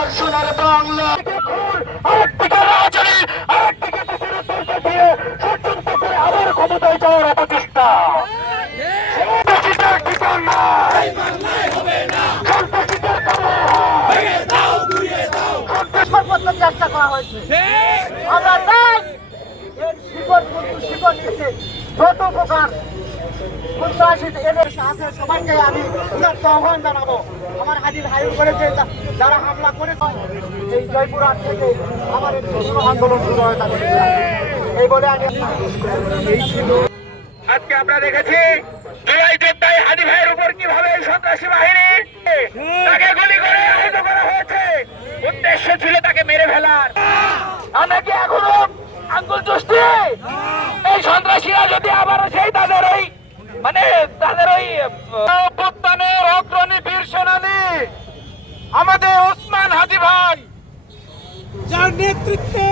আমার সোনার বাংলা আরেকদিকে রাজনী, আরেকদিকে দেশের উদ্দেশ্যে দিয়ে ষড়যন্ত্র করে আবার ক্ষমতায় যাওয়ার অপচেষ্টা। সন্ত্রাসীদের ঠিকানা সন্ত্রাসীদের সর্বোচ্চ চেষ্টা করা হয়েছে। আমরা চাই এর শিকড় কিন্তু শিকড় থেকে যত প্রকার সন্ত্রাসী এদের আছে সবাইকে আমি আহ্বান জানাবো। আমার হাজির হাইর করেছে যারা হামলা করেছে এই জয়পুরহাট থেকে আমার একটি আন্দোলন শুরু হয়ে থাকে এই বলে আমি এই ছিল। আজকে আমরা দেখেছি জুলাই যোদ্ধায় হাদি ভাইয়ের উপর কিভাবে সন্ত্রাসী বাহিনী তাকে গুলি করে আহত করা হয়েছে। উদ্দেশ্য ছিল তাকে মেরে ফেলার। আমরা কি এখনো আঙ্গুল চুষছি? এই সন্ত্রাসীরা যদি আবারও সেই তাদের ওই অভ্যুত্থানের অগ্রণী বীর সেনানী আমাদের ওসমান হাদি ভাই, যার নেতৃত্বে